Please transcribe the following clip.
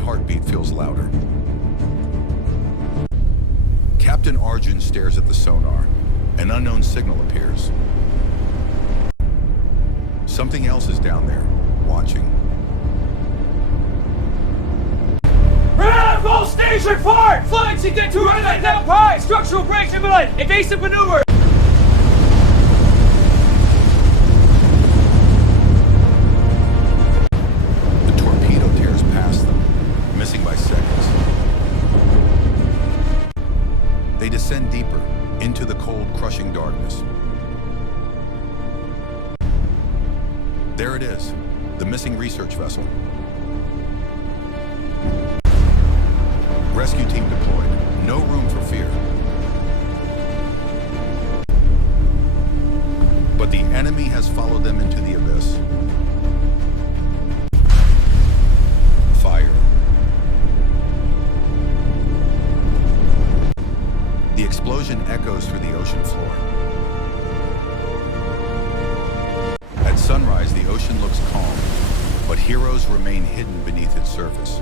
heartbeat feels louder. Captain Arjun stares at the sonar. An unknown signal appears. Something else is down there, watching. Full station forward! Flying to get to right now high! Structural break imminent! Evasive maneuver! The torpedo tears past them, missing by seconds. They descend deeper, into the cold, crushing darkness. There it is, the missing research vessel. Rescue team deployed. No room for fear. But the enemy has followed them into the abyss. Fire. The explosion echoes through the ocean floor. At sunrise, the ocean looks calm, but heroes remain hidden beneath its surface.